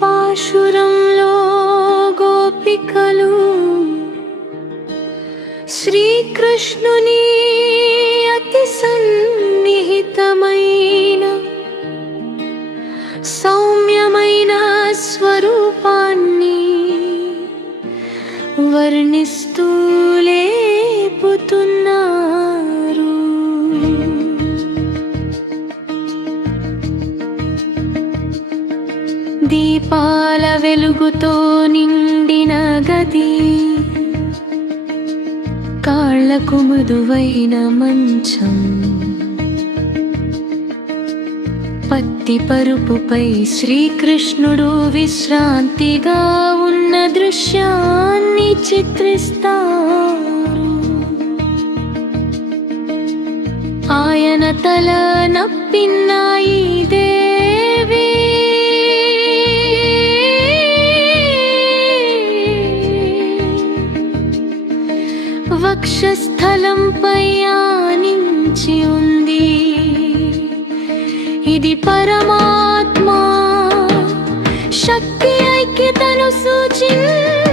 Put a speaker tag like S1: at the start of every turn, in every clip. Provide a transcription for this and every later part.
S1: పాశురంలో గోపికలు శ్రీకృష్ణుని వర్ణిస్తూ లేపుతున్నారు దీపాల వెలుగుతో నిండిన గది కాళ్ళకు మృదువైన మంచం పత్తి పరుపుపై శ్రీకృష్ణుడు విశ్రాంతిగా ఉన్న దృశ్యం. చిత్రిస్తారు ఆయన తల నప్పిన్నాయి దేవి. వక్షస్థలంపై ఆనించి ఉంది. ఇది పరమాత్మ. శక్తి ఐక్యతను సూచించే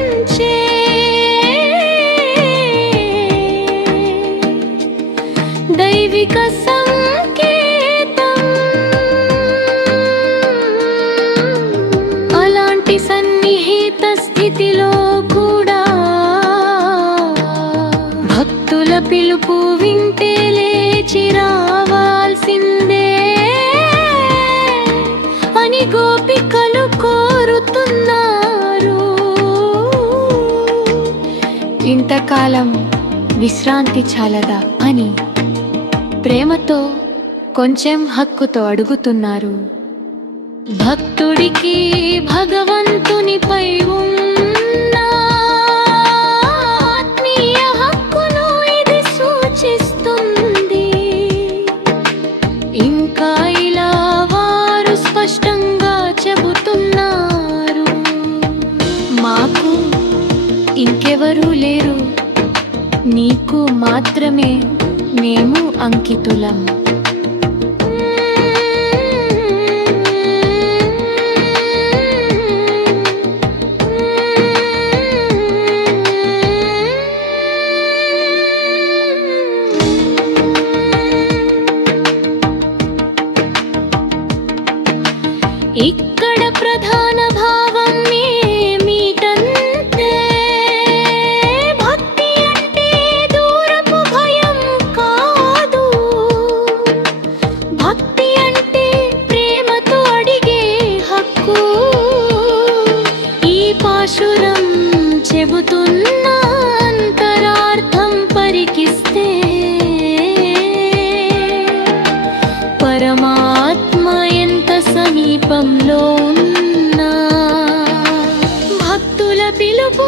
S1: పిలుపు వింటే లేచి రావాల్సిందే. అని గోపికలు కోరుతున్నారు. ఇంతకాలం విశ్రాంతి చాలదా అని ప్రేమతో కొంచెం హక్కుతో అడుగుతున్నారు. భక్తుడికి భగవంతునిపై ఉన్న నీకు మాత్రమే మేము అంకితులం. ఇక్కడ ప్రధాన భావం నీ సమీపంలో ఉన్నా. భక్తుల పిలుపు